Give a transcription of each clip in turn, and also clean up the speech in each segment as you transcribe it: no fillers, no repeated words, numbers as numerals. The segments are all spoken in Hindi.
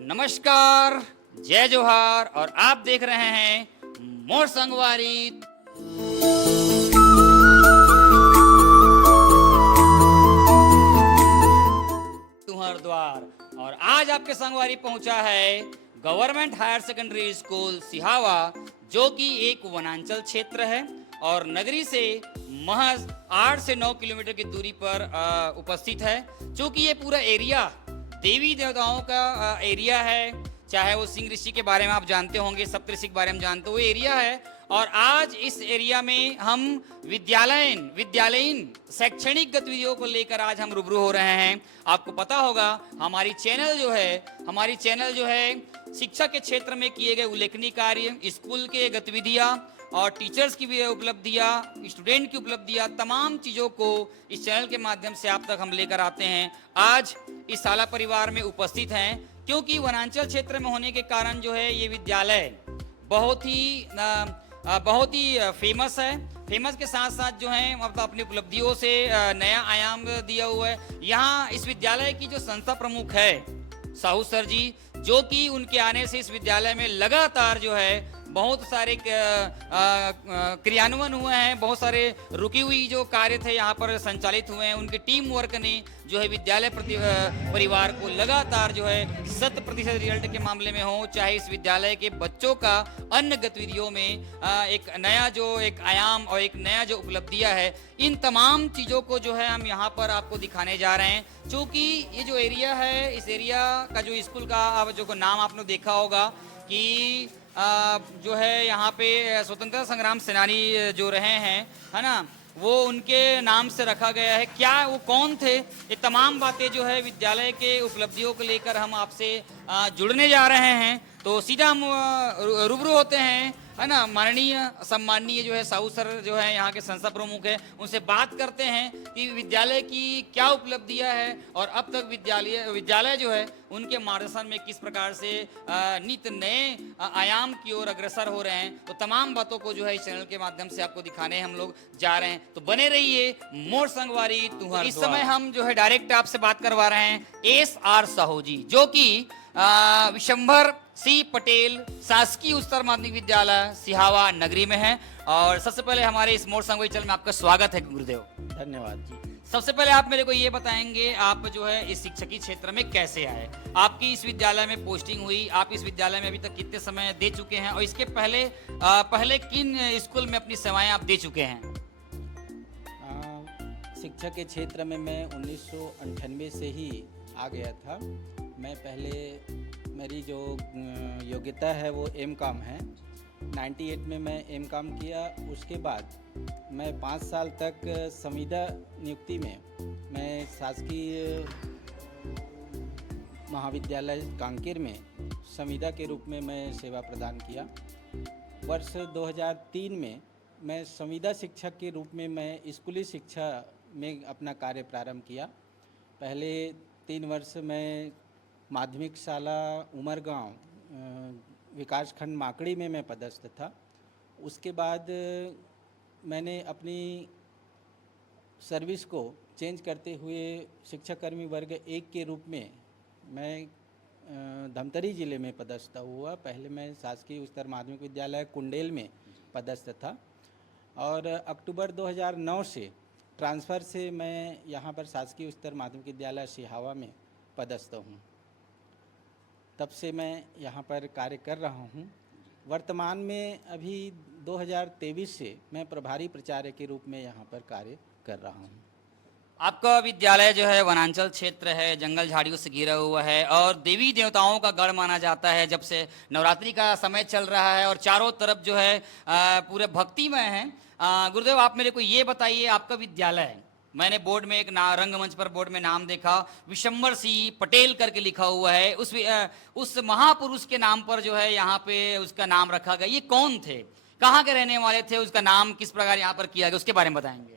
नमस्कार, जय जोहार और आप देख रहे हैं मोर संगवारी। तुम्हार द्वार और आज आपके संगवारी पहुंचा है government higher secondary school Sihawa, जो कि एक वनांचल क्षेत्र है और नगरी से महज 8 से 9 किलोमीटर की दूरी पर उपस्थित है। क्योंकि ये पूरा एरिया देवी देवताओं का एरिया है, चाहे वो सिंह ऋषि के बारे में आप जानते होंगे, सप्तऋषि के बारे में जानते हो, वो एरिया है। और आज इस एरिया में हम विद्यालयीन शैक्षणिक गतिविधियों को लेकर आज हम रूबरू हो रहे हैं। आपको पता होगा हमारी चैनल जो है शिक्षा के क्षेत्र में किए गए उल्लेखनीय कार्य, स्कूल के गतिविधियां और टीचर्स की भी उपलब्धियां, स्टूडेंट की उपलब्धियां, तमाम चीज़ों को इस चैनल के माध्यम से आप तक हम लेकर आते हैं। आज इस साला परिवार में उपस्थित हैं क्योंकि वनांचल क्षेत्र में होने के कारण जो है ये विद्यालय बहुत ही फेमस है। फेमस के साथ साथ जो है मतलब अपनी उपलब्धियों से नया आयाम दिया हुआ है। यहाँ इस विद्यालय की जो संस्था प्रमुख है साहू सर जी, जो कि उनके आने से इस विद्यालय में लगातार जो है बहुत सारे क्रियान्वयन हुए हैं, बहुत सारे रुकी हुई जो कार्य थे यहाँ पर संचालित हुए हैं। उनके टीम वर्क ने जो है विद्यालय परिवार को लगातार जो है 100% रिजल्ट के मामले में हो, चाहे इस विद्यालय के बच्चों का अन्य गतिविधियों में एक नया जो एक आयाम और एक नया जो उपलब्धियां है, इन तमाम चीज़ों को जो है हम यहाँ पर आपको दिखाने जा रहे हैं। क्योंकि ये जो एरिया है, इस एरिया का जो स्कूल का जो नाम आपने देखा होगा कि जो है यहाँ पे स्वतंत्रता संग्राम सेनानी जो रहे हैं, है ना, वो उनके नाम से रखा गया है। क्या वो कौन थे, ये तमाम बातें जो है विद्यालय के उपलब्धियों को लेकर हम आपसे जुड़ने जा रहे हैं। तो सीधा हम रूबरू होते हैं, है ना, माननीय सम्माननीय जो है साहू सर जो है यहाँ के संस्था प्रमुख है, उनसे बात करते हैं कि विद्यालय की क्या उपलब्धियाँ है और अब तक विद्यालय जो है उनके मार्गदर्शन में किस प्रकार से नित्य नए आयाम की ओर अग्रसर हो रहे हैं। तो तमाम बातों को जो है इस चैनल के माध्यम से आपको दिखाने हम लोग जा रहे हैं। तो बने रहिए मोर संगवारी तुम्हार। इस समय हम जो है डायरेक्ट आपसे बात करवा रहे हैं SR साहू जी, जो कि विशंभर सी पटेल शासकीय उच्चतर माध्यमिक विद्यालय सिहावा नगरी में है। और सबसे पहले हमारे इस मोर संगवारी चैनल में आपका स्वागत है गुरुदेव। धन्यवाद जी। सबसे पहले आप मेरे को ये बताएंगे, आप जो है इस शिक्षकी क्षेत्र में कैसे आए, आपकी इस विद्यालय में पोस्टिंग हुई, आप इस विद्यालय में अभी तक कितने समय दे चुके हैं और इसके पहले किन स्कूल में अपनी सेवाएं आप दे चुके हैं? शिक्षा के क्षेत्र में मैं 1998 से ही आ गया था। मैं पहले मेरी जो योग्यता है वो M.Com है। 98 में मैं M.Com किया। उसके बाद मैं 5 साल तक संविदा नियुक्ति में मैं शासकीय महाविद्यालय कांकेर में संविदा के रूप में मैं सेवा प्रदान किया। वर्ष 2003 में मैं संविदा शिक्षक के रूप में मैं स्कूली शिक्षा में अपना कार्य प्रारंभ किया। पहले 3 वर्ष मैं माध्यमिक शाला उमरगांव विकासखंड माकड़ी में मैं पदस्थ था। उसके बाद मैंने अपनी सर्विस को चेंज करते हुए शिक्षाकर्मी वर्ग 1 के रूप में मैं धमतरी ज़िले में पदस्थ हुआ। पहले मैं शासकीय उच्चतर माध्यमिक विद्यालय कुंडेल में पदस्थ था और अक्टूबर 2009 से ट्रांसफ़र से मैं यहाँ पर शासकीय उच्चतर माध्यमिक विद्यालय सिहावा में पदस्थ हूँ। तब से मैं यहाँ पर कार्य कर रहा हूँ। वर्तमान में अभी 2023 से मैं प्रभारी प्राचार्य के रूप में यहाँ पर कार्य कर रहा हूँ। आपका विद्यालय जो है वनांचल क्षेत्र है, जंगल झाड़ियों से घिरा हुआ है और देवी देवताओं का गढ़ माना जाता है। जब से नवरात्रि का समय चल रहा है और चारों तरफ जो है पूरे भक्तिमय है। गुरुदेव, आप मेरे को ये बताइए, आपका विद्यालय, मैंने बोर्ड में एक रंगमंच पर बोर्ड में नाम देखा, विशंभर सिंह पटेल करके लिखा हुआ है। उस महापुरुष के नाम पर जो है यहाँ पे उसका नाम रखा गया। ये कौन थे, कहाँ के रहने वाले थे, उसका नाम किस प्रकार यहाँ पर किया गया, उसके बारे में बताएंगे?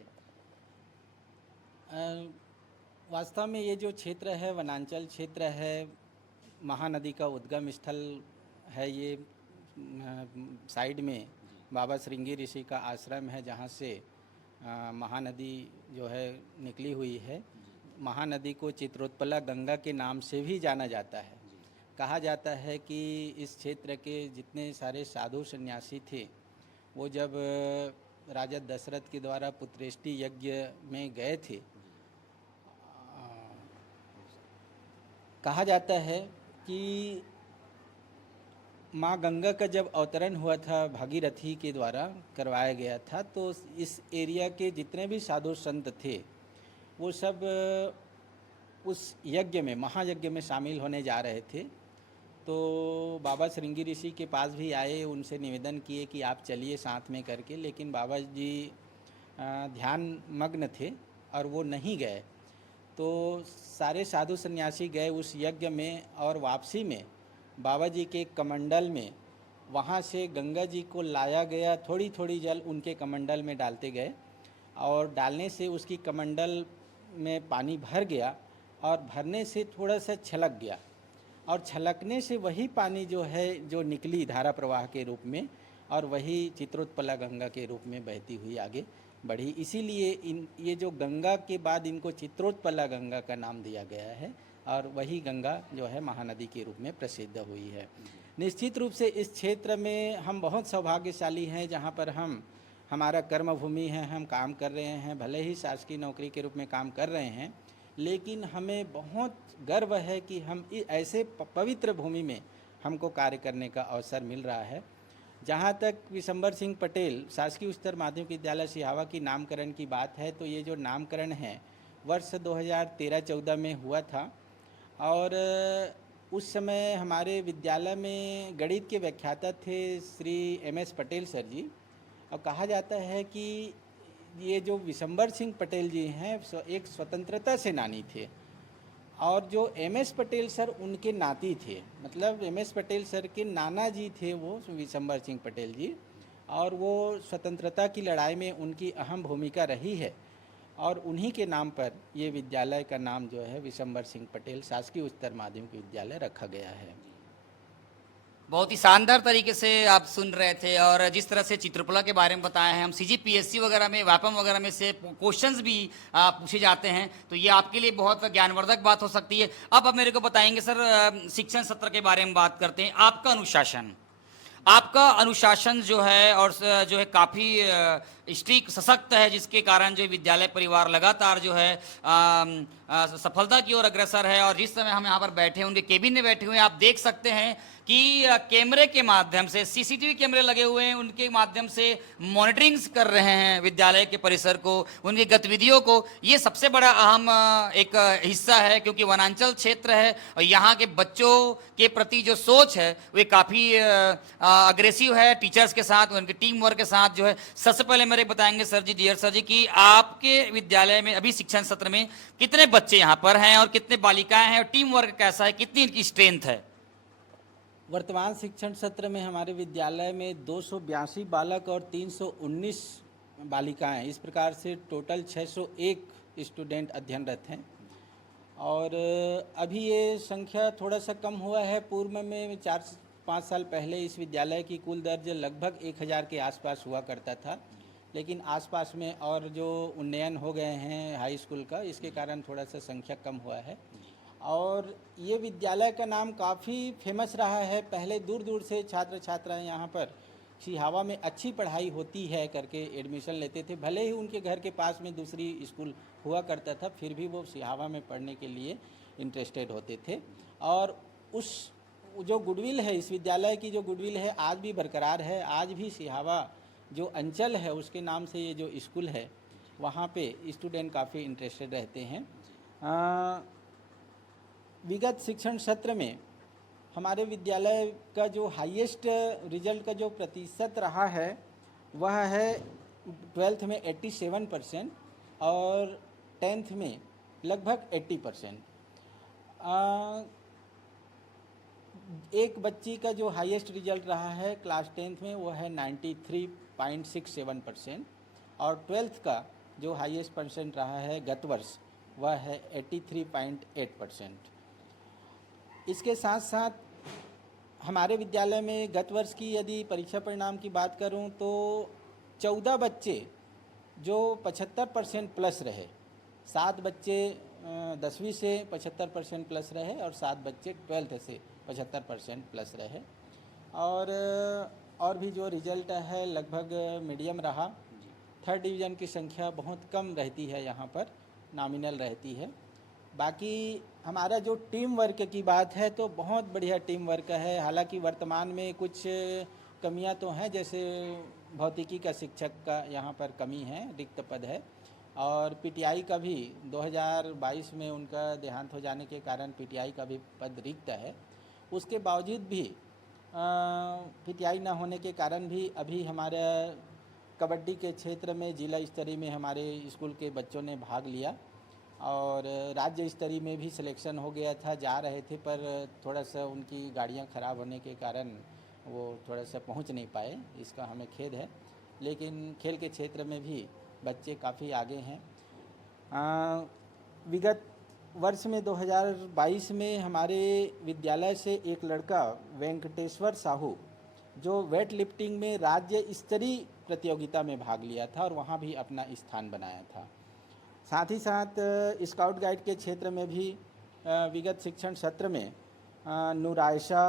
वास्तव में ये जो क्षेत्र है वनांचल क्षेत्र है, महानदी का उद्गम स्थल है। ये साइड में बाबा श्रृंगी ऋषि का आश्रम है, जहाँ से महानदी जो है निकली हुई है। महानदी को चित्रोत्पला गंगा के नाम से भी जाना जाता है। कहा जाता है कि इस क्षेत्र के जितने सारे साधु सन्यासी थे वो जब राजा दशरथ के द्वारा पुत्रेष्टि यज्ञ में गए थे, कहा जाता है कि माँ गंगा का जब अवतरण हुआ था भागीरथी के द्वारा करवाया गया था, तो इस एरिया के जितने भी साधु संत थे वो सब उस यज्ञ में, महायज्ञ में शामिल होने जा रहे थे। तो बाबा श्रृंगी ऋषि के पास भी आए, उनसे निवेदन किए कि आप चलिए साथ में करके, लेकिन बाबा जी ध्यान मग्न थे और वो नहीं गए। तो सारे साधु सन्यासी गए उस यज्ञ में और वापसी में बाबा जी के कमंडल में वहाँ से गंगा जी को लाया गया, थोड़ी थोड़ी जल उनके कमंडल में डालते गए और डालने से उसकी कमंडल में पानी भर गया और भरने से थोड़ा सा छलक गया और छलकने से वही पानी जो है जो निकली धारा प्रवाह के रूप में और वही चित्रोत्पला गंगा के रूप में बहती हुई आगे बढ़ी। इसीलिए ये जो गंगा के बाद इनको चित्रोत्पला गंगा का नाम दिया गया है और वही गंगा जो है महानदी के रूप में प्रसिद्ध हुई है। निश्चित रूप से इस क्षेत्र में हम बहुत सौभाग्यशाली हैं जहाँ पर हमारा कर्मभूमि है, हम काम कर रहे हैं, भले ही शासकीय नौकरी के रूप में काम कर रहे हैं, लेकिन हमें बहुत गर्व है कि हम ऐसे पवित्र भूमि में हमको कार्य करने का अवसर मिल रहा है। जहाँ तक विशंबर सिंह पटेल शासकीय उच्चतर माध्यमिक विद्यालय सिहावा की नामकरण की बात है, तो ये जो नामकरण है वर्ष 2013-14 में हुआ था और उस समय हमारे विद्यालय में गणित के व्याख्याता थे श्री MS पटेल सर जी। और कहा जाता है कि ये जो विशंबर सिंह पटेल जी हैं एक स्वतंत्रता सेनानी थे और जो MS पटेल सर उनके नाती थे, मतलब MS पटेल सर के नाना जी थे वो विशंबर सिंह पटेल जी, और वो स्वतंत्रता की लड़ाई में उनकी अहम भूमिका रही है और उन्हीं के नाम पर ये विद्यालय का नाम जो है विशंबर सिंह पटेल शासकीय उच्चतर माध्यमिक विद्यालय रखा गया है। बहुत ही शानदार तरीके से आप सुन रहे थे और जिस तरह से चित्रकला के बारे में बताया है, हम CGPSC वगैरह में, व्यापम वगैरह में से क्वेश्चंस भी पूछे जाते हैं, तो ये आपके लिए बहुत ज्ञानवर्धक बात हो सकती है। अब आप मेरे को बताएंगे सर, शिक्षण सत्र के बारे में बात करते हैं। आपका अनुशासन जो है और जो है काफ़ी स्ट्रिक्ट सशक्त है, जिसके कारण जो विद्यालय परिवार लगातार जो है सफलता की ओर अग्रसर है। और जिस समय हम यहाँ पर बैठे हैं, उनके केबिन में बैठे हुए हैं, आप देख सकते हैं कि कैमरे के माध्यम से, CCTV कैमरे लगे हुए हैं, उनके माध्यम से मॉनिटरिंग्स कर रहे हैं विद्यालय के परिसर को, उनकी गतिविधियों को। ये सबसे बड़ा अहम एक हिस्सा है, क्योंकि वनांचल क्षेत्र है और यहाँ के बच्चों के प्रति जो सोच है वो काफ़ी अग्रेसिव है टीचर्स के साथ, उनके टीम वर्क के साथ जो है। सबसे पहले मेरे बताएंगे सर जी, डियर सर जी, कि आपके विद्यालय में अभी शिक्षण सत्र में कितने बच्चे यहाँ पर हैं और कितने बालिकाएं हैं और टीम वर्क कैसा है, कितनी इनकी स्ट्रेंथ है? वर्तमान शिक्षण सत्र में हमारे विद्यालय में 282 बालक और 319 बालिकाएं, इस प्रकार से टोटल 601 स्टूडेंट अध्ययनरत हैं। और अभी ये संख्या थोड़ा सा कम हुआ है। पूर्व में 4-5 साल पहले इस विद्यालय की कुल दर्ज लगभग 1000 के आसपास हुआ करता था, लेकिन आसपास में और जो उन्नयन हो गए हैं हाई स्कूल का, इसके कारण थोड़ा सा संख्या कम हुआ है। और ये विद्यालय का नाम काफ़ी फेमस रहा है। पहले दूर दूर से छात्र छात्राएं यहाँ पर सिहावा में अच्छी पढ़ाई होती है करके एडमिशन लेते थे, भले ही उनके घर के पास में दूसरी स्कूल हुआ करता था, फिर भी वो सिहावा में पढ़ने के लिए इंटरेस्टेड होते थे। और उस जो गुडविल है, इस विद्यालय की जो गुडविल है आज भी बरकरार है। आज भी सिहावा जो अंचल है उसके नाम से ये जो स्कूल है, वहाँ पे स्टूडेंट काफ़ी इंटरेस्टेड रहते हैं। विगत शिक्षण सत्र में हमारे विद्यालय का जो हाईएस्ट रिजल्ट का जो प्रतिशत रहा है वह है 12th में 87% और 10th में लगभग 80%। एक बच्ची का जो हाईएस्ट रिजल्ट रहा है क्लास 10th में वो है 93.67% और 12th का जो हाईएस्ट परसेंट रहा है गत वर्ष वह है 83.8%। इसके साथ साथ हमारे विद्यालय में गत वर्ष की यदि परीक्षा परिणाम की बात करूं तो 14 बच्चे जो 75% प्लस रहे, 7 बच्चे 10वीं से 75% प्लस रहे और 7 बच्चे 12th से 75% प्लस रहे। और भी जो रिजल्ट है लगभग मीडियम रहा। थर्ड डिवीज़न की संख्या बहुत कम रहती है यहाँ पर, नॉमिनल रहती है। बाकी हमारा जो टीम वर्क की बात है तो बहुत बढ़िया टीम वर्क है। हालांकि वर्तमान में कुछ कमियां तो हैं, जैसे भौतिकी का शिक्षक का यहाँ पर कमी है, रिक्त पद है। और पीटीआई का भी 2022 में उनका देहांत हो जाने के कारण पीटीआई का भी पद रिक्त है। उसके बावजूद भी पीटीआई ना होने के कारण भी अभी हमारा कबड्डी के क्षेत्र में जिला स्तरीय में हमारे स्कूल के बच्चों ने भाग लिया और राज्य स्तरीय में भी सिलेक्शन हो गया था। जा रहे थे पर थोड़ा सा उनकी गाड़ियां ख़राब होने के कारण वो थोड़ा सा पहुंच नहीं पाए, इसका हमें खेद है। लेकिन खेल के क्षेत्र में भी बच्चे काफ़ी आगे हैं। विगत वर्ष में 2022 में हमारे विद्यालय से एक लड़का वेंकटेश्वर साहू जो वेट लिफ्टिंग में राज्य स्तरीय प्रतियोगिता में भाग लिया था और वहाँ भी अपना स्थान बनाया था। साथ ही साथ स्काउट गाइड के क्षेत्र में भी विगत शिक्षण सत्र में नूरायशा,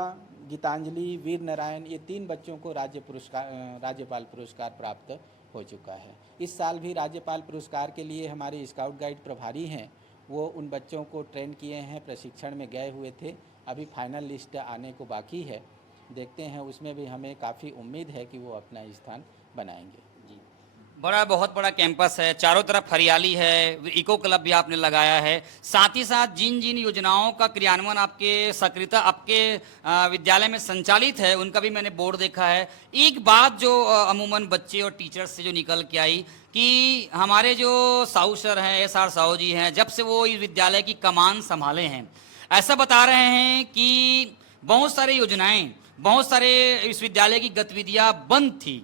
गीतांजलि, वीर नारायण, ये 3 बच्चों को राज्यपाल पुरस्कार प्राप्त हो चुका है। इस साल भी राज्यपाल पुरस्कार के लिए हमारे स्काउट गाइड प्रभारी हैं, वो उन बच्चों को ट्रेन किए हैं, प्रशिक्षण में गए हुए थे। अभी फाइनल लिस्ट आने को बाकी है, देखते हैं। उसमें भी हमें काफ़ी उम्मीद है कि वो अपना स्थान बनाएंगे। बहुत बड़ा कैंपस है, चारों तरफ हरियाली है, इको क्लब भी आपने लगाया है। साथ ही साथ जिन जिन योजनाओं का क्रियान्वयन आपके सक्रियता आपके विद्यालय में संचालित है उनका भी मैंने बोर्ड देखा है। एक बात जो अमूमन बच्चे और टीचर्स से जो निकल के आई कि हमारे जो साहू सर हैं, SR साहू जी हैं, जब से वो इस विद्यालय की कमान संभाले हैं, ऐसा बता रहे हैं कि बहुत सारी योजनाएं, बहुत सारे इस विद्यालय की गतिविधियां बंद थी,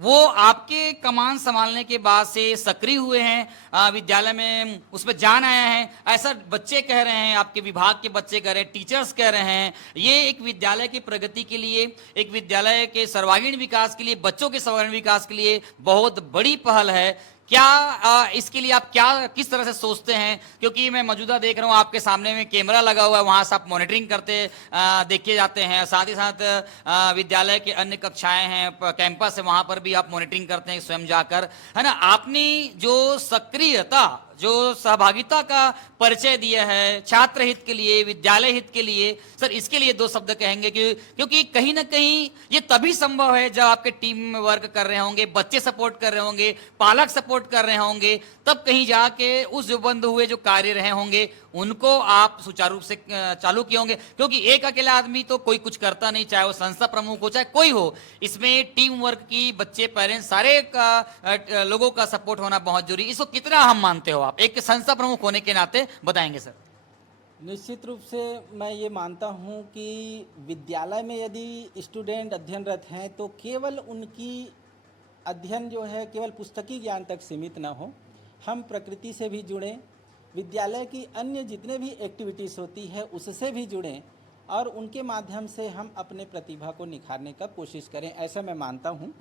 वो आपके कमान संभालने के बाद से सक्रिय हुए हैं, विद्यालय में उस पर जान आया है। ऐसा बच्चे कह रहे हैं, आपके विभाग के बच्चे कह रहे हैं, टीचर्स कह रहे हैं। ये एक विद्यालय की प्रगति के लिए, एक विद्यालय के सर्वांगीण विकास के लिए, बच्चों के सर्वांगीण विकास के लिए बहुत बड़ी पहल है। क्या इसके लिए आप किस तरह से सोचते हैं? क्योंकि मैं मौजूदा देख रहा हूँ आपके सामने में कैमरा लगा हुआ है, वहां से आप मॉनिटरिंग करते देखे जाते हैं। साथ ही साथ विद्यालय के अन्य कक्षाएं हैं, कैंपस है, वहां पर भी आप मॉनिटरिंग करते हैं स्वयं जाकर, है ना। आपने जो सक्रियता, जो सहभागिता का परिचय दिया है छात्र हित के लिए, विद्यालय हित के लिए, सर इसके लिए 2 शब्द कहेंगे क्योंकि कहीं ना कहीं ये तभी संभव है जब आपके टीम वर्क कर रहे होंगे, बच्चे सपोर्ट कर रहे होंगे, पालक सपोर्ट कर रहे होंगे, तब कहीं जाके उस जो बंद हुए जो कार्य रहे होंगे उनको आप सुचारू रूप से चालू किए होंगे। क्योंकि एक अकेला आदमी तो कोई कुछ करता नहीं, चाहे वो संस्था प्रमुख हो चाहे कोई हो। इसमें टीम वर्क की, बच्चे, पेरेंट्स, सारे लोगों का सपोर्ट होना बहुत जरूरी। इसको कितना अहम मानते हो आप एक संस्था प्रमुख होने के नाते, बताएंगे सर? निश्चित रूप से मैं ये मानता हूँ कि विद्यालय में यदि स्टूडेंट अध्ययनरत हैं तो केवल उनकी अध्ययन जो है केवल पुस्तकीय ज्ञान तक सीमित ना हो। हम प्रकृति से भी जुड़ें, विद्यालय की अन्य जितने भी एक्टिविटीज़ होती है उससे भी जुड़ें और उनके माध्यम से हम अपने प्रतिभा को निखारने का कोशिश करें, ऐसा मैं मानता हूँ।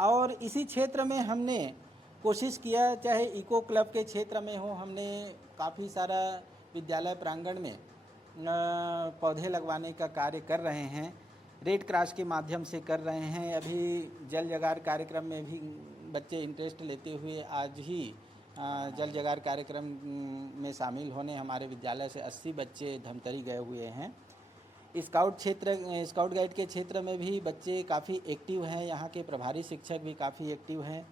और इसी क्षेत्र में हमने कोशिश किया, चाहे इको क्लब के क्षेत्र में हो, हमने काफ़ी सारा विद्यालय प्रांगण में पौधे लगवाने का कार्य कर रहे हैं, रेड क्रॉस के माध्यम से कर रहे हैं। अभी जल जगार कार्यक्रम में भी बच्चे इंटरेस्ट लेते हुए आज ही जल जगार कार्यक्रम में शामिल होने हमारे विद्यालय से 80 बच्चे धमतरी गए हुए हैं। स्काउट गाइड के क्षेत्र में भी बच्चे काफ़ी एक्टिव हैं, यहाँ के प्रभारी शिक्षक भी काफ़ी एक्टिव हैं।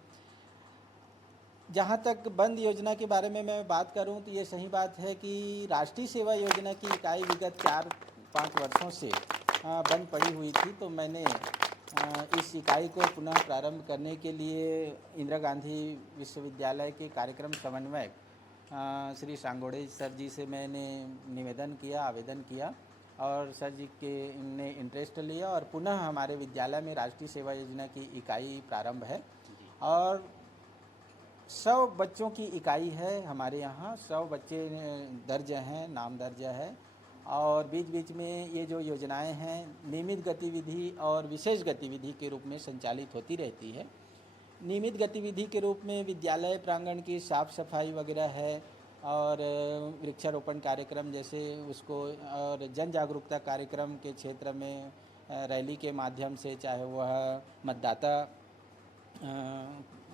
जहाँ तक बंद योजना के बारे में मैं बात करूँ तो ये सही बात है कि राष्ट्रीय सेवा योजना की इकाई विगत 4-5 वर्षों से बंद पड़ी हुई थी, तो मैंने इस इकाई को पुनः प्रारंभ करने के लिए इंदिरा गांधी विश्वविद्यालय के कार्यक्रम समन्वयक श्री सांगोड़े सर जी से मैंने निवेदन किया, आवेदन किया और सर जी ने इंटरेस्ट लिया और पुनः हमारे विद्यालय में राष्ट्रीय सेवा योजना की इकाई प्रारंभ है और 100 बच्चों की इकाई है हमारे यहाँ। 100 बच्चे दर्ज हैं, नाम दर्ज है और बीच बीच में ये जो योजनाएं हैं नियमित गतिविधि और विशेष गतिविधि के रूप में संचालित होती रहती है। नियमित गतिविधि के रूप में विद्यालय प्रांगण की साफ़ सफाई वगैरह है, और वृक्षारोपण कार्यक्रम जैसे उसको, और जन जागरूकता कार्यक्रम के क्षेत्र में रैली के माध्यम से, चाहे वह मतदाता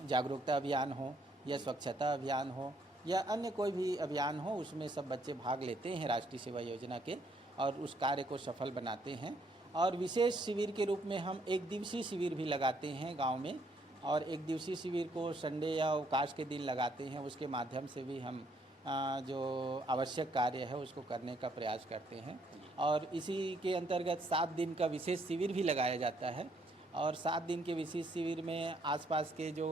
जागरूकता अभियान हो या स्वच्छता अभियान हो या अन्य कोई भी अभियान हो, उसमें सब बच्चे भाग लेते हैं राष्ट्रीय सेवा योजना के और उस कार्य को सफल बनाते हैं। और विशेष शिविर के रूप में हम एक दिवसीय शिविर भी लगाते हैं गांव में, और एक दिवसीय शिविर को संडे या अवकाश के दिन लगाते हैं। उसके माध्यम से भी हम जो आवश्यक कार्य है उसको करने का प्रयास करते हैं। और इसी के अंतर्गत 7 दिन का विशेष शिविर भी लगाया जाता है, और 7 दिन के विशेष शिविर में आसपास के जो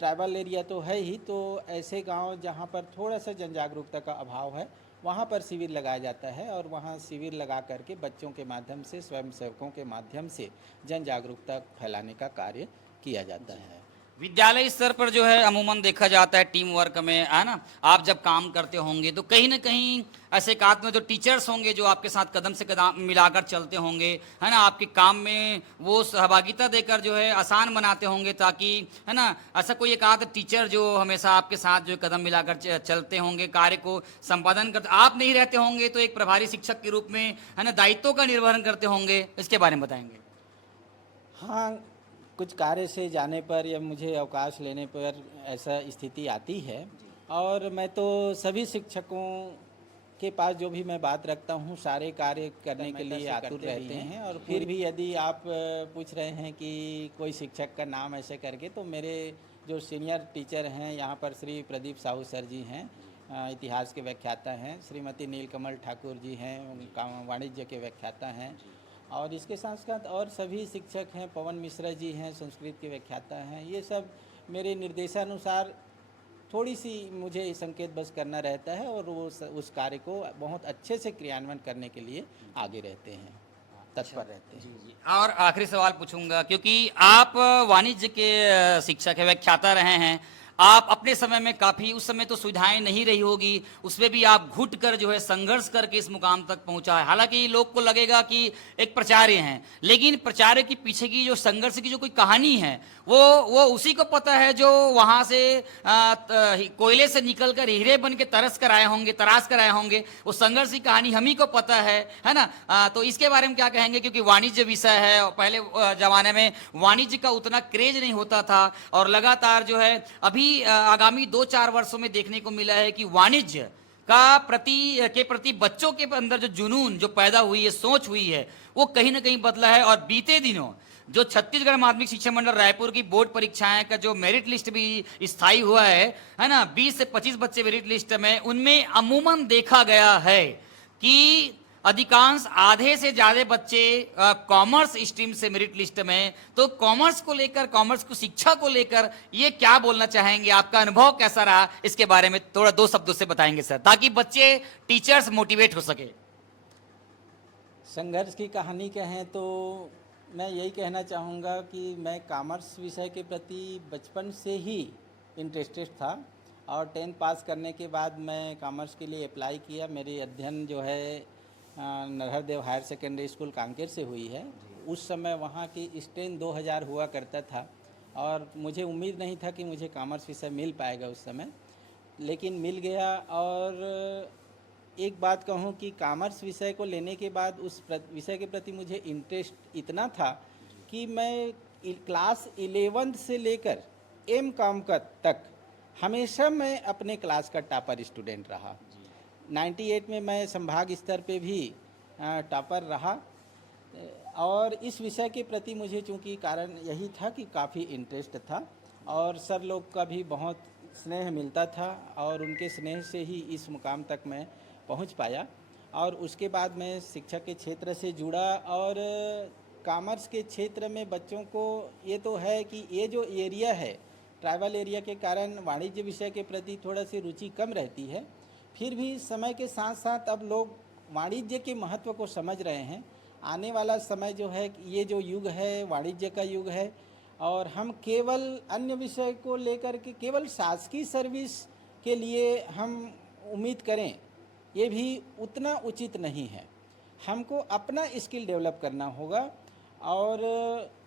ट्राइबल एरिया तो है ही, तो ऐसे गांव जहां पर थोड़ा सा जन जागरूकता का अभाव है वहां पर शिविर लगाया जाता है, और वहां शिविर लगा करके बच्चों के माध्यम से, स्वयं सेवकों के माध्यम से जन जागरूकता फैलाने का कार्य किया जाता है। विद्यालय स्तर पर जो है अमूमन देखा जाता है टीम वर्क में, है ना, आप जब काम करते होंगे तो कहीं ना कहीं ऐसे एकाध में जो टीचर्स होंगे जो आपके साथ कदम से कदम मिलाकर चलते होंगे, है ना, आपके काम में वो सहभागिता देकर जो है आसान बनाते होंगे, ताकि, है ना, ऐसा कोई एकाध टीचर जो हमेशा आपके साथ जो कदम मिलाकर चलते होंगे, कार्य को संपादन करते, आप नहीं रहते होंगे तो एक प्रभारी शिक्षक के रूप में, है ना, दायित्वों का निर्वहन करते होंगे, इसके बारे में बताएंगे। हाँ, कुछ कार्य से जाने पर या मुझे अवकाश लेने पर ऐसा स्थिति आती है, और मैं तो सभी शिक्षकों के पास जो भी मैं बात रखता हूँ सारे कार्य करने के लिए आतुर रहते हैं। और फिर भी यदि आप पूछ रहे हैं कि कोई शिक्षक का नाम ऐसे करके, तो मेरे जो सीनियर टीचर हैं यहाँ पर श्री प्रदीप साहू सर जी हैं, इतिहास के व्याख्याता हैं, श्रीमती नीलकमल ठाकुर जी हैं, वाणिज्य के व्याख्याता हैं, और इसके साथ साथ और सभी शिक्षक हैं, पवन मिश्रा जी हैं, संस्कृत के व्याख्याता हैं। ये सब मेरे निर्देशानुसार थोड़ी सी मुझे संकेत बस करना रहता है, और वो उस कार्य को बहुत अच्छे से क्रियान्वयन करने के लिए आगे रहते हैं, तत्पर रहते हैं। जी। और आखिरी सवाल पूछूंगा, क्योंकि आप वाणिज्य के शिक्षक है, व्याख्याता रहे हैं, आप अपने समय में काफ़ी, उस समय तो सुविधाएं नहीं रही होगी, उसमें भी आप घुट कर जो है संघर्ष करके इस मुकाम तक पहुंचा है। हालांकि लोग को लगेगा कि एक प्रचार्य हैं, लेकिन प्रचार्य के पीछे की जो संघर्ष की जो कोई कहानी है वो उसी को पता है जो वहां से कोयले से निकलकर हीरे बन के तराश कर आए होंगे। वो संघर्ष की कहानी हम ही को पता है ना। तो इसके बारे में क्या कहेंगे, क्योंकि वाणिज्य विषय है, और पहले जमाने में वाणिज्य का उतना क्रेज नहीं होता था, और लगातार जो है अभी आगामी 2-4 वर्षों में देखने को मिला है कि वाणिज्य के प्रति बच्चों के अंदर जो जुनून जो पैदा हुई है, सोच हुई है, वो कहीं ना कहीं बदला है। और बीते दिनों जो छत्तीसगढ़ माध्यमिक शिक्षा मंडल रायपुर की बोर्ड परीक्षाएं का जो मेरिट लिस्ट भी स्थायी हुआ है ना, 20 से 25 बच्चे मेरिट लिस्ट में, उनमें अमूमन देखा गया है कि अधिकांश, आधे से ज्यादा बच्चे कॉमर्स स्ट्रीम से मेरिट लिस्ट में। तो कॉमर्स को लेकर, कॉमर्स को शिक्षा को लेकर ये क्या बोलना चाहेंगे, आपका अनुभव कैसा रहा, इसके बारे में थोड़ा 2 शब्दों से बताएंगे सर, ताकि बच्चे, टीचर्स मोटिवेट हो सके। संघर्ष की कहानी कहें तो मैं यही कहना चाहूँगा कि मैं कॉमर्स विषय के प्रति बचपन से ही इंटरेस्टेड था, और 10th पास करने के बाद मैं कॉमर्स के लिए अप्लाई किया। मेरी अध्ययन जो है Narahardev higher secondary school Kanker से हुई है। उस समय वहाँ की स्ट्रेंथ 2000 हुआ करता था, और मुझे उम्मीद नहीं था कि मुझे कॉमर्स विषय मिल पाएगा उस समय, लेकिन मिल गया। और एक बात कहूँ कि कॉमर्स विषय को लेने के बाद उस विषय के प्रति मुझे इंटरेस्ट इतना था कि मैं क्लास 11 से लेकर M.Com तक हमेशा मैं अपने क्लास का टॉपर स्टूडेंट रहा। 98 में मैं संभाग स्तर पे भी टॉपर रहा, और इस विषय के प्रति मुझे चूँकि कारण यही था कि काफ़ी इंटरेस्ट था, और सर लोग का भी बहुत स्नेह मिलता था, और उनके स्नेह से ही इस मुकाम तक मैं पहुंच पाया। और उसके बाद मैं शिक्षा के क्षेत्र से जुड़ा, और कॉमर्स के क्षेत्र में बच्चों को ये तो है कि ये जो एरिया है ट्राइबल एरिया के कारण वाणिज्य विषय के प्रति थोड़ा सी रुचि कम रहती है। फिर भी समय के साथ साथ अब लोग वाणिज्य के महत्व को समझ रहे हैं। आने वाला समय जो है, ये जो युग है वाणिज्य का युग है, और हम केवल अन्य विषय को लेकर के केवल शासकीय सर्विस के लिए हम उम्मीद करें, ये भी उतना उचित नहीं है। हमको अपना स्किल डेवलप करना होगा, और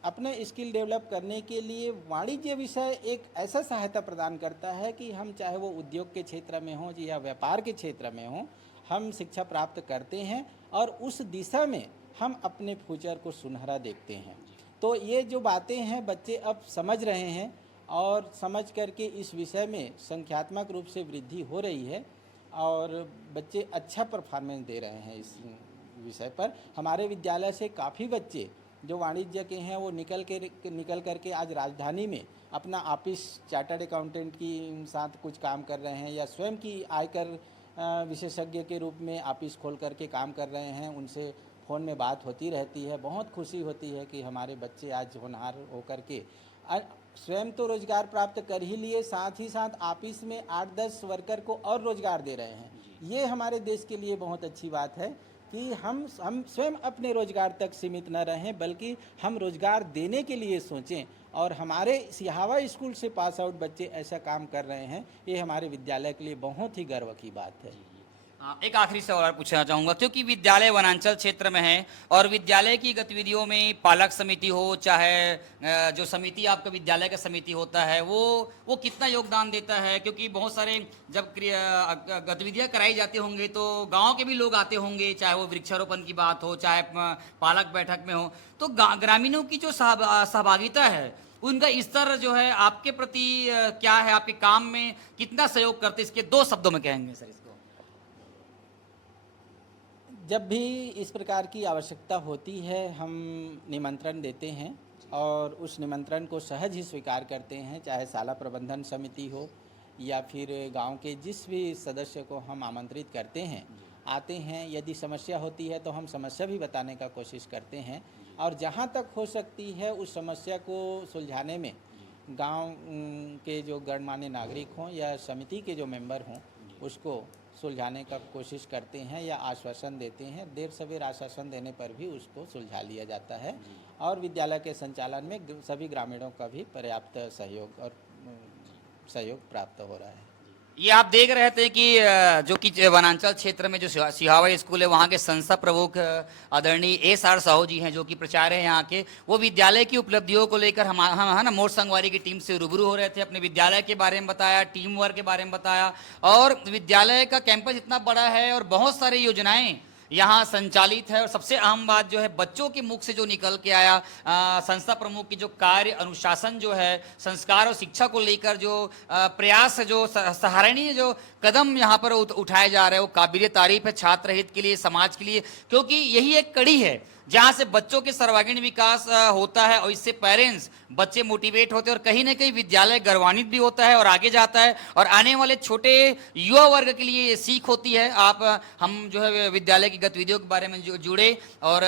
अपने स्किल डेवलप करने के लिए वाणिज्य विषय एक ऐसा सहायता प्रदान करता है कि हम चाहे वो उद्योग के क्षेत्र में हो या व्यापार के क्षेत्र में हो, हम शिक्षा प्राप्त करते हैं और उस दिशा में हम अपने फ्यूचर को सुनहरा देखते हैं। तो ये जो बातें हैं बच्चे अब समझ रहे हैं और समझ करके इस विषय में संख्यात्मक रूप से वृद्धि हो रही है और बच्चे अच्छा परफॉर्मेंस दे रहे हैं इस विषय पर। हमारे विद्यालय से काफ़ी बच्चे जो वाणिज्य के हैं वो निकल करके आज राजधानी में अपना ऑफिस चार्टर्ड अकाउंटेंट की साथ कुछ काम कर रहे हैं या स्वयं की आयकर विशेषज्ञ के रूप में ऑफिस खोल करके काम कर रहे हैं। उनसे फ़ोन में बात होती रहती है। बहुत खुशी होती है कि हमारे बच्चे आज होनहार होकर के स्वयं तो रोज़गार प्राप्त कर ही लिए, साथ ही साथ ऑफिस में 8-10 वर्कर को और रोज़गार दे रहे हैं। ये हमारे देश के लिए बहुत अच्छी बात है कि हम स्वयं अपने रोज़गार तक सीमित न रहें, बल्कि हम रोज़गार देने के लिए सोचें। और हमारे सिहावा स्कूल से पास आउट बच्चे ऐसा काम कर रहे हैं, ये हमारे विद्यालय के लिए बहुत ही गर्व की बात है। एक आखिरी सवाल पूछना चाहूँगा, क्योंकि विद्यालय वनांचल क्षेत्र में है और विद्यालय की गतिविधियों में पालक समिति हो चाहे जो समिति आपका विद्यालय का समिति होता है वो कितना योगदान देता है? क्योंकि बहुत सारे जब गतिविधियाँ कराई जाती होंगी तो गांव के भी लोग आते होंगे, चाहे वो वृक्षारोपण की बात हो चाहे पालक बैठक में हो, तो ग्रामीणों की जो सहभागिता है उनका स्तर जो है आपके प्रति क्या है? आपके काम में कितना सहयोग करते, इसके 2 शब्दों में कहेंगे सर इसको? जब भी इस प्रकार की आवश्यकता होती है हम निमंत्रण देते हैं और उस निमंत्रण को सहज ही स्वीकार करते हैं, चाहे शाला प्रबंधन समिति हो या फिर गांव के जिस भी सदस्य को हम आमंत्रित करते हैं, आते हैं। यदि समस्या होती है तो हम समस्या भी बताने का कोशिश करते हैं और जहां तक हो सकती है उस समस्या को सुलझाने में गांव के जो गणमान्य नागरिक हों या समिति के जो मेंबर हों उसको सुलझाने का कोशिश करते हैं या आश्वासन देते हैं। देर सवेर आश्वासन देने पर भी उसको सुलझा लिया जाता है और विद्यालय के संचालन में सभी ग्रामीणों का भी पर्याप्त सहयोग प्राप्त हो रहा है। ये आप देख रहे थे कि जो कि वनांचल क्षेत्र में जो सिहावा स्कूल है वहाँ के संस्था प्रमुख आदरणीय SR साहू जी हैं, जो कि प्रचार्य हैं यहाँ के। वो विद्यालय की उपलब्धियों को लेकर हम है ना मोर संगवारी की टीम से रूबरू हो रहे थे, अपने विद्यालय के बारे में बताया, टीम वर्क के बारे में बताया। और विद्यालय का कैंपस इतना बड़ा है और बहुत सारी योजनाएं यहाँ संचालित है और सबसे अहम बात जो है बच्चों के मुख से जो निकल के आया संस्था प्रमुख की जो कार्य अनुशासन जो है संस्कार और शिक्षा को लेकर जो प्रयास जो सराहनीय जो कदम यहाँ पर उठाए जा रहे हैं वो काबिल तारीफ है छात्र हित के लिए, समाज के लिए, क्योंकि यही एक कड़ी है जहाँ से बच्चों के सर्वांगीण विकास होता है और इससे पेरेंट्स बच्चे मोटिवेट होते हैं और कहीं ना कहीं विद्यालय गर्वान्वित भी होता है और आगे जाता है और आने वाले छोटे युवा वर्ग के लिए ये सीख होती है। हम जो है विद्यालय की गतिविधियों के बारे में जो जुड़े और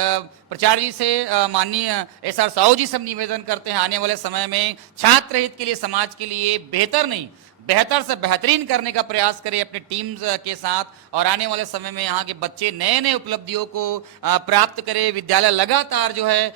प्रचार्य जी से माननीय SR साहू जी से निवेदन करते हैं आने वाले समय में छात्र हित के लिए, समाज के लिए बेहतर नहीं बेहतर से बेहतरीन करने का प्रयास करें अपने टीम्स के साथ और आने वाले समय में यहाँ के बच्चे नए नए उपलब्धियों को प्राप्त करें। विद्यालय लगातार जो है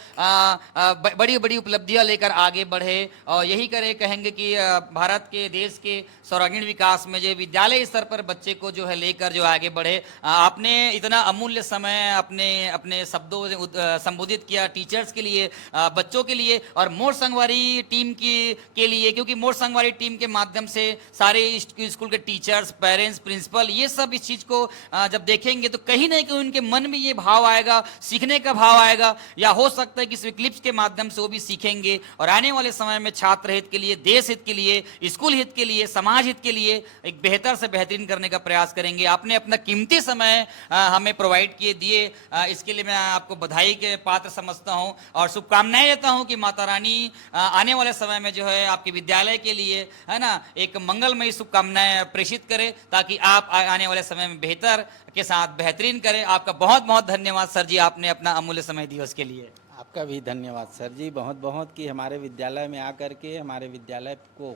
बड़ी बड़ी उपलब्धियाँ लेकर आगे बढ़े और यही करे कहेंगे कि भारत के देश के सर्वांगीण विकास में जो विद्यालय स्तर पर बच्चे को जो है लेकर जो आगे बढ़े। आपने इतना अमूल्य समय अपने शब्दों से संबोधित किया टीचर्स के लिए, बच्चों के लिए और मोर संगवारी टीम के लिए, क्योंकि मोर संगवारी टीम के माध्यम से सारे स्कूल के टीचर्स, पेरेंट्स, प्रिंसिपल ये सब इस चीज को जब देखेंगे तो कहीं ना कहीं उनके मन में ये भाव आएगा, सीखने का भाव आएगा या हो सकता है कि इस क्लिप्स के माध्यम से वो भी सीखेंगे और आने वाले समय में छात्र हित के लिए, देश हित के लिए, स्कूल हित के लिए, समाज हित के लिए एक बेहतर से बेहतरीन करने का प्रयास करेंगे। आपने अपना कीमती समय हमें प्रोवाइड किए दिए, इसके लिए मैं आपको बधाई के पात्र समझता हूँ और शुभकामनाएं देता हूँ कि माता रानी आने वाले समय में जो है आपके विद्यालय के लिए है ना एक मंगलमयी शुभकामनाएं प्रेषित करें ताकि आप आने वाले समय में बेहतर के साथ बेहतरीन करें। आपका बहुत बहुत धन्यवाद सर जी, आपने अपना अमूल्य समय दिया उसके लिए। आपका भी धन्यवाद सर जी, बहुत बहुत कि हमारे विद्यालय में आकर के हमारे विद्यालय को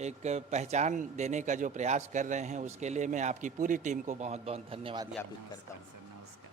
एक पहचान देने का जो प्रयास कर रहे हैं उसके लिए मैं आपकी पूरी टीम को बहुत बहुत धन्यवाद ज्ञापित करता हूँ। नमस्कार।